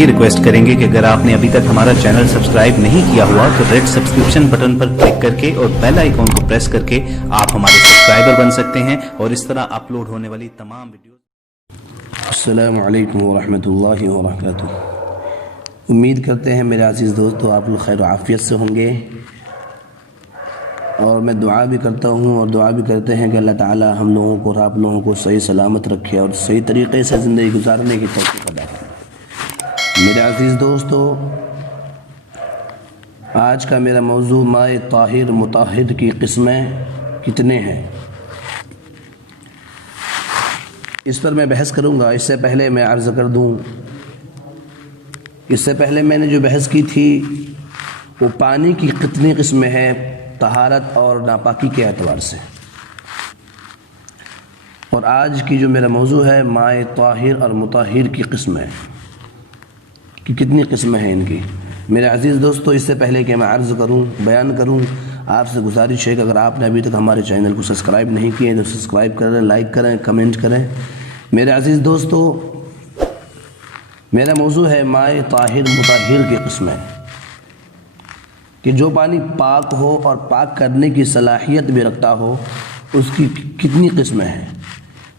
ये रिक्वेस्ट करेंगे कि अगर आपने अभी तक हमारा चैनल सब्सक्राइब नहीं किया हुआ तो रेड सब्सक्रिप्शन बटन पर क्लिक करके और बेल आइकॉन को प्रेस करके आप हमारे सब्सक्राइबर बन सकते हैं और इस तरह अपलोड होने वाली तमाम वीडियो। अस्सलामु अलैकुम वरहमतुल्लाहि वबरकातुहू। उम्मीद करते हैं मेरे अज़ीज़ दोस्तों आप लोग खैर आफ़ियत से होंगे, और मैं दुआ भी करता हूँ और दुआ भी करते हैं कि अल्लाह ताला हम लोगों को और आप लोगों को सही सलामत रखे और सही तरीक़े से ज़िंदगी गुजारने की तौफ़ीक़ अता फरमाए। मेरे अज़ीज़ दोस्तों, आज का मेरा मौज़ू माए ताहिर मुताहिर की क़िस्में कितने हैं, इस पर मैं बहस करूँगा। इससे पहले मैं अर्ज़ कर दूँ, इससे पहले मैंने जो बहस की थी वो पानी की कितनी किस्में हैं तहारत और नापाकी के एतबार से, और आज की जो मेरा मौज़ू है माए ताहिर और मुताहिर की किस्में कि कितनी किस्में हैं इनकी। मेरे अज़ीज़ दोस्तों, इससे पहले कि मैं अर्ज़ करूं, बयान करूं, आपसे गुजारिश है कि अगर आपने अभी तक हमारे चैनल को सब्सक्राइब नहीं किए तो सब्सक्राइब करें, लाइक करें, कमेंट करें। मेरे अज़ीज़ दोस्तों, मेरा मौज़ू है माए ताहिर मुताहिर की किस्में, कि जो पानी पाक हो और पाक करने की सलाहियत भी रखता हो उसकी कितनी किस्में हैं।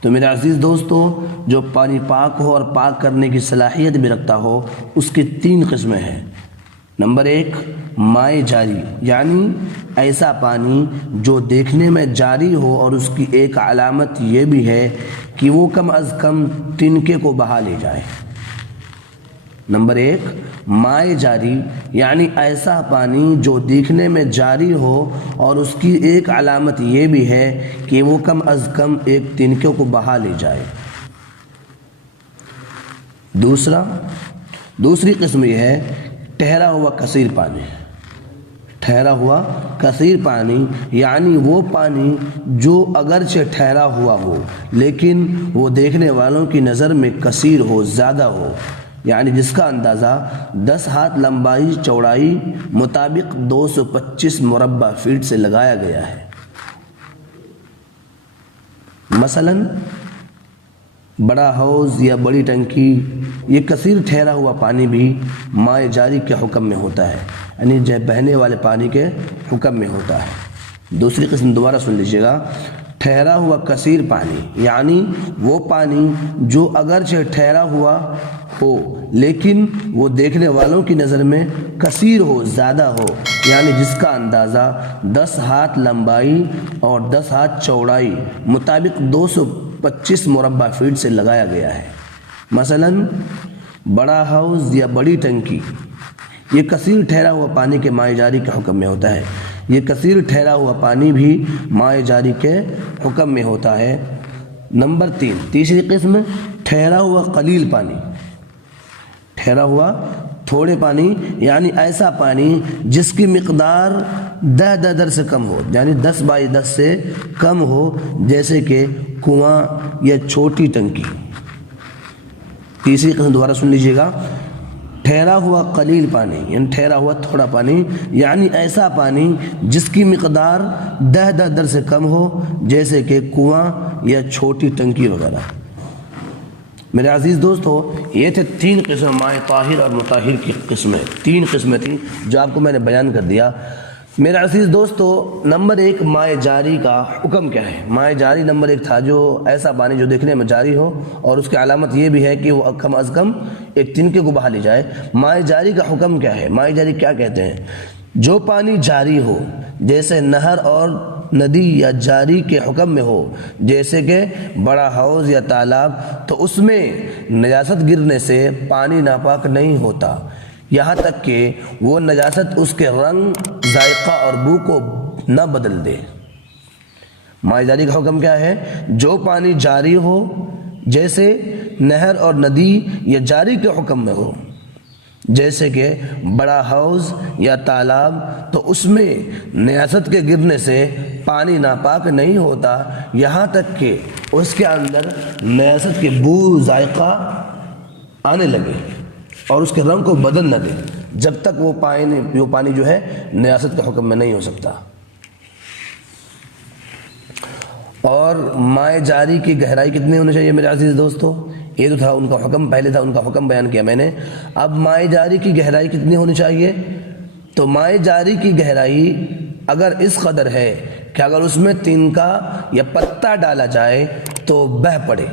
तो मेरे अज़ीज़ दोस्तों, जो पानी पाक हो और पाक करने की सलाहियत भी रखता हो उसकी 3 किस्में हैं। नंबर 1 माए जारी, यानी ऐसा पानी जो देखने में जारी हो और उसकी एक अलामत ये भी है कि वो कम अज़ कम तिनके को बहा ले जाए। नंबर 1 माए जारी, यानी ऐसा पानी जो दिखने में जारी हो और उसकी एक अलामत ये भी है कि वो कम अज़ कम एक तिनके को बहा ले जाए। दूसरी किस्म ये है ठहरा हुआ कसीर पानी। ठहरा हुआ कसीर पानी, यानी वो पानी जो अगरचे ठहरा हुआ हो लेकिन वो देखने वालों की नज़र में कसीर हो, ज़्यादा हो, यानी जिसका अंदाज़ा 10 हाथ लंबाई चौड़ाई मुताबिक 225 मुरब्बा फीट से लगाया गया है। मसलन बड़ा हौज़ या बड़ी टंकी, ये कसीर ठहरा हुआ पानी भी माए जारी के हुक्म में होता है, यानी बहने वाले पानी के हुक्म में होता है। दूसरी किस्म दोबारा सुन लीजिएगा, ठहरा हुआ कसीर पानी, यानी वो पानी जो अगरचे ठहरा हुआ हो लेकिन वो देखने वालों की नज़र में कसीर हो, ज़्यादा हो, यानी जिसका अंदाज़ा 10 हाथ लंबाई और 10 हाथ चौड़ाई मुताबिक 225 मुरब्बा फीट से लगाया गया है। मसलन बड़ा हौज़ या बड़ी टंकी, ये कसीर ठहरा हुआ पानी के माए जारी के हुक्म में होता है। ये कसीर ठहरा हुआ पानी भी माए जारी के हुक्म में होता है। नंबर 3 किस्म ठहरा हुआ कलील पानी। ठहरा हुआ थोड़े पानी, यानी ऐसा पानी जिसकी मिक़दार 10 दर से कम हो, यानी 10 बाई 10 से कम हो, जैसे कि कुआं या छोटी टंकी। तीसरी किस्म दोबारा सुन लीजिएगा, ठहरा हुआ कलील पानी, यानी ठहरा हुआ थोड़ा पानी, यानी ऐसा पानी जिसकी मिक़दार 10 दर से कम हो, जैसे कि कुआं या छोटी टंकी वगैरह। मेरे अज़ीज़ दोस्तों, ये थे 3 किस्म माए ताहिर और मुताहिर की किस्में। 3 किस्में थी जो आपको मैंने बयान कर दिया। मेरे अज़ीज़ दोस्तों, नंबर 1 माए जारी का हुक्म क्या है। माए जारी नंबर 1 था, जो ऐसा पानी जो देखने में जारी हो और उसकी अलामत ये भी है कि वो कम अज़ कम एक तिनके को बहा ले जाए। माए जारी का हुक्म क्या है, माए जारी क्या कहते हैं। जो पानी जारी हो, जैसे नहर और नदी या जारी के हुक्म में हो, जैसे कि बड़ा हौज़ या तालाब, तो उसमें नजासत गिरने से पानी नापाक नहीं होता, यहाँ तक कि वो नजासत उसके रंग, जायका और बू को न बदल दे। माए जारी का हुक्म क्या है, जो पानी जारी हो, जैसे नहर और नदी या जारी के हुक्म में हो, जैसे कि बड़ा हौज़ या तालाब, तो उसमें नजासत के गिरने से पानी नापाक नहीं होता, यहाँ तक कि उसके अंदर नजासत के बू, जायका आने लगे और उसके रंग को बदल न दे, जब तक वो पानी जो है नजासत के हुक्म में नहीं हो सकता। और माए जारी की गहराई कितनी होनी चाहिए मेरे अज़ीज़ दोस्तों, یہ تو تھا ان کا حکم، پہلے تھا ان کا حکم بیان کیا میں نے۔ اب مائع جاری کی گہرائی کتنی ہونی چاہیے؟ تو مائع جاری کی گہرائی اگر اس قدر ہے کہ اگر اس میں تنکا یا پتا ڈالا جائے تو بہہ پڑے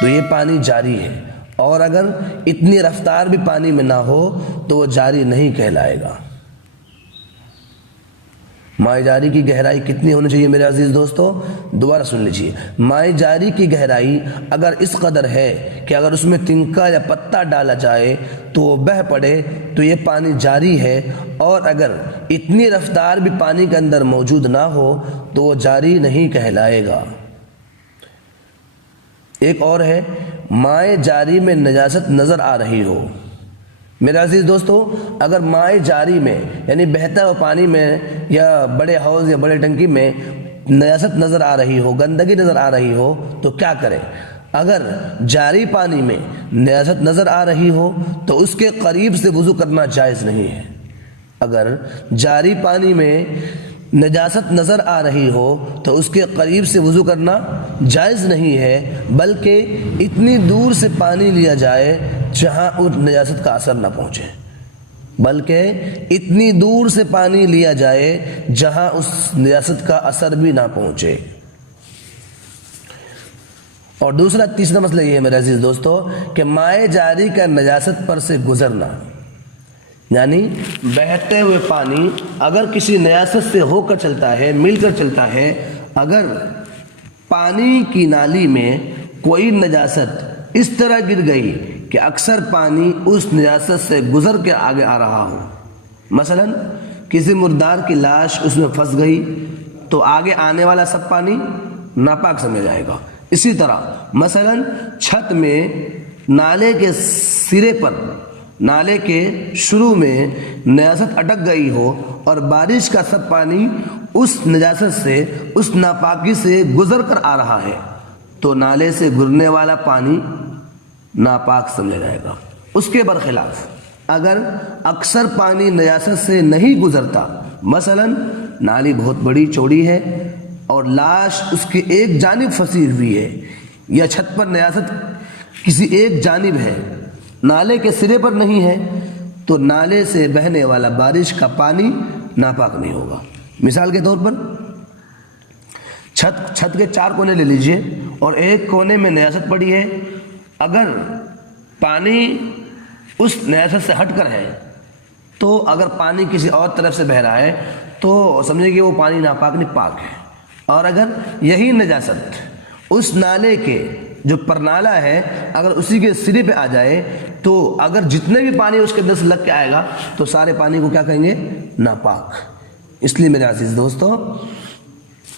تو یہ پانی جاری ہے، اور اگر اتنی رفتار بھی پانی میں نہ ہو تو وہ جاری نہیں کہلائے گا۔ مائع جاری کی گہرائی کتنی ہونی چاہیے میرے عزیز دوستو؟ دوبارہ سن لیجیے، مائع جاری کی گہرائی اگر اس قدر ہے کہ اگر اس میں تنکا یا پتا ڈالا جائے تو وہ بہہ پڑے تو یہ پانی جاری ہے، اور اگر اتنی رفتار بھی پانی کے اندر موجود نہ ہو تو وہ جاری نہیں کہلائے گا۔ ایک اور ہے، مائع جاری میں نجاست نظر آ رہی ہو۔ میرے عزیز دوستو، اگر مائع جاری میں یعنی بہتا ہوا پانی میں یا بڑے حوض یا بڑے ٹنکی میں نجاست نظر آ رہی ہو، گندگی نظر آ رہی ہو تو کیا کریں؟ اگر جاری پانی میں نجاست نظر آ رہی ہو تو اس کے قریب سے وضو کرنا جائز نہیں ہے۔ اگر جاری پانی میں نجاست نظر آ رہی ہو تو اس کے قریب سے وضو کرنا جائز نہیں ہے، بلکہ اتنی دور سے پانی لیا جائے جہاں اس نجاست کا اثر نہ پہنچے، بلکہ اتنی دور سے پانی لیا جائے جہاں اس نجاست کا اثر بھی نہ پہنچے۔ اور تیسرا مسئلہ یہ ہے میرے عزیز دوستو کہ مائع جاری کا نجاست پر سے گزرنا، یعنی بہتے ہوئے پانی اگر کسی نجاست سے ہو کر چلتا ہے، مل کر چلتا ہے، اگر پانی کی نالی میں کوئی نجاست اس طرح گر گئی کہ اکثر پانی اس نجاست سے گزر کے آگے آ رہا ہو، مثلا کسی مردار کی لاش اس میں پھنس گئی تو آگے آنے والا سب پانی ناپاک سمجھا جائے گا۔ اسی طرح مثلا چھت میں نالے کے سرے پر، نالے کے شروع میں نجاست اٹک گئی ہو اور بارش کا سب پانی اس نجاست سے، اس ناپاکی سے گزر کر آ رہا ہے تو نالے سے گرنے والا پانی ناپاک سمجھا جائے گا۔ اس کے برخلاف اگر اکثر پانی نجاست سے نہیں گزرتا، مثلا نالی بہت بڑی چوڑی ہے اور لاش اس کی ایک جانب پھنسی ہوئی ہے، یا چھت پر نجاست کسی ایک جانب ہے، نالے کے سرے پر نہیں ہے، تو نالے سے بہنے والا بارش کا پانی ناپاک نہیں ہوگا۔ مثال کے طور پر چھت کے 4 کونے لے لیجئے اور ایک کونے میں نجاست پڑی ہے، اگر پانی اس نجاست سے ہٹ کر ہے تو اگر پانی کسی اور طرف سے بہ رہا ہے تو سمجھے کہ وہ پانی ناپاک نہیں، پاک ہے، اور اگر یہی نجاست اس نالے کے جو پرنالہ ہے اگر اسی کے سرے پہ آ جائے تو اگر جتنے بھی پانی اس کے اندر سے لگ کے آئے گا تو سارے پانی کو کیا کہیں گے؟ ناپاک۔ اس لیے میرے عزیز دوستو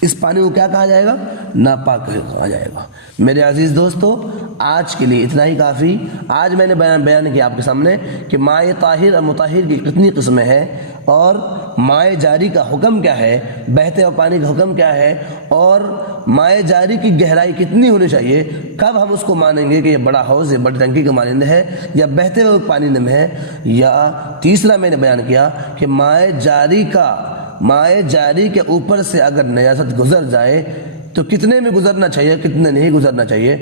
اس پانی کو کیا کہا جائے گا؟ ناپاک کہا جائے گا۔ میرے عزیز دوستو آج کے لیے اتنا ہی کافی۔ آج میں نے بیان کیا آپ کے سامنے کہ مائع طاہر اور مطہر کی کتنی قسمیں ہیں، اور مائع جاری کا حکم کیا ہے، بہتے ہوئے پانی کا حکم کیا ہے، اور مائع جاری کی گہرائی کتنی ہونی چاہیے، کب ہم اس کو مانیں گے کہ یہ بڑا حوض ہے، بڑی ٹنکی کا مانند ہے یا بہتے ہوئے پانی میں ہے، یا تیسرا میں نے بیان کیا کہ مائع جاری کے اوپر سے اگر نجاست گزر جائے تو کتنے میں گزرنا چاہیے، کتنے نہیں گزرنا چاہیے،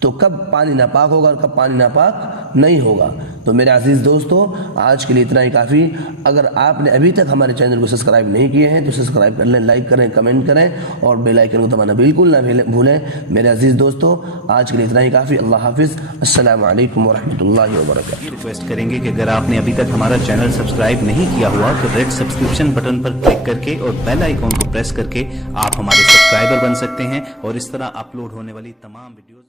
تو کب پانی ناپاک ہوگا اور کب پانی ناپاک نہیں ہوگا۔ تو میرے عزیز دوستو آج کے لیے اتنا ہی کافی۔ اگر آپ نے ابھی تک ہمارے چینل کو سبسکرائب نہیں کیے ہیں تو سبسکرائب کر لیں، لائک کریں، کمنٹ کریں اور بیل آئیکن کو دبانا بالکل نہ بھولیں۔ میرے عزیز دوستو آج کے لیے اتنا ہی کافی۔ اللہ حافظ، السلام علیکم ورحمۃ اللہ وبرکاتہ۔ یہ ریکویسٹ کریں گے کہ اگر آپ نے ابھی تک ہمارا چینل سبسکرائب نہیں کیا ہوا تو ریڈ سبسکرپشن بٹن پر کلک کر کے اور بیل آئیکن کو پریس کر کے آپ ہمارے سبسکرائبر بن سکتے ہیں، اور اس طرح اپلوڈ ہونے والی تمام ویڈیوز